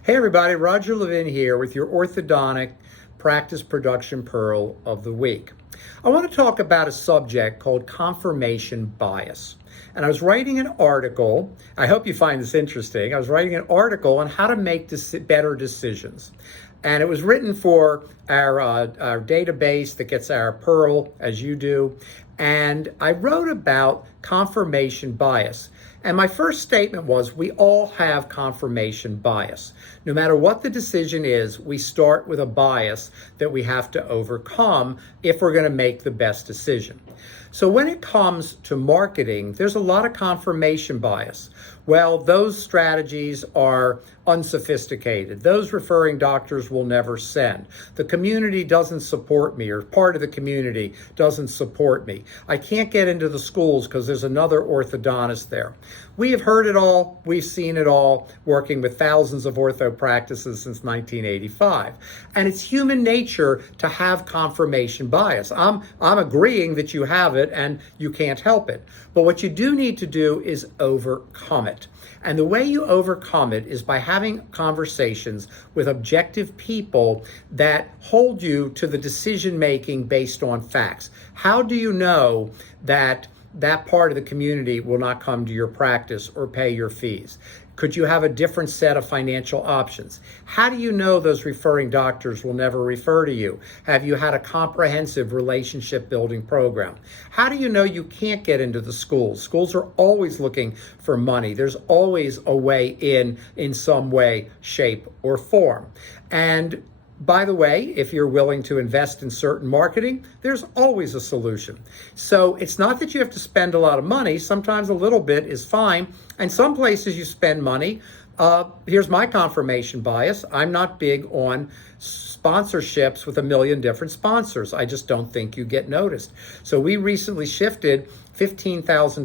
Hey everybody, Roger Levin here with your orthodontic practice production pearl of the week. I want to talk about a subject called confirmation bias. And I was writing an article, I hope you find this interesting, I was writing an article on how to make better decisions. And it was written for our database that gets our pearl, as you do. And I wrote about confirmation bias. And my first statement was, we all have confirmation bias. No matter what the decision is, we start with a bias that we have to overcome if we're going to make the best decision. So when it comes to marketing, there's a lot of confirmation bias. Well, those strategies are unsophisticated. Those referring doctors will never send. The community doesn't support me, or part of the community doesn't support me. I can't get into the schools because there's another orthodontist there. We have heard it all. We've seen it all, working with thousands of ortho practices since 1985. And it's human nature to have confirmation bias. I'm agreeing that you have it and you can't help it. But what you do need to do is overcome it. And the way you overcome it is by having conversations with objective people that hold you to the decision making based on facts. How do you know that that part of the community will not come to your practice or pay your fees? Could you have a different set of financial options? How do you know those referring doctors will never refer to you? Have you had a comprehensive relationship building program? How do you know you can't get into the schools? Schools are always looking for money. There's always a way in some way, shape, or form. And by the way, if you're willing to invest in certain marketing, there's always a solution. So it's not that you have to spend a lot of money. Sometimes a little bit is fine. And some places you spend money. Here's my confirmation bias. I'm not big on sponsorships with a million different sponsors. I just don't think you get noticed. So we recently shifted $15,000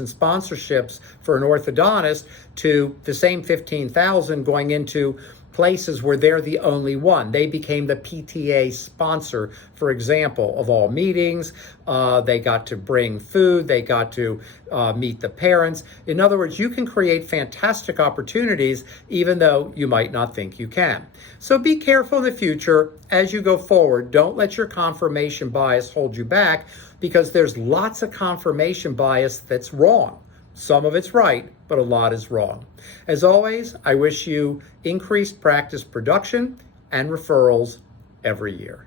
in sponsorships for an orthodontist to the same $15,000 going into places where they're the only one. They became the PTA sponsor, for example, of all meetings. They got to bring food. They got to meet the parents. In other words, you can create fantastic opportunities even though you might not think you can. So be careful in the future as you go forward. Don't let your confirmation bias hold you back, because there's lots of confirmation bias that's wrong. Some of it's right, but a lot is wrong. As always, I wish you increased practice production and referrals every year.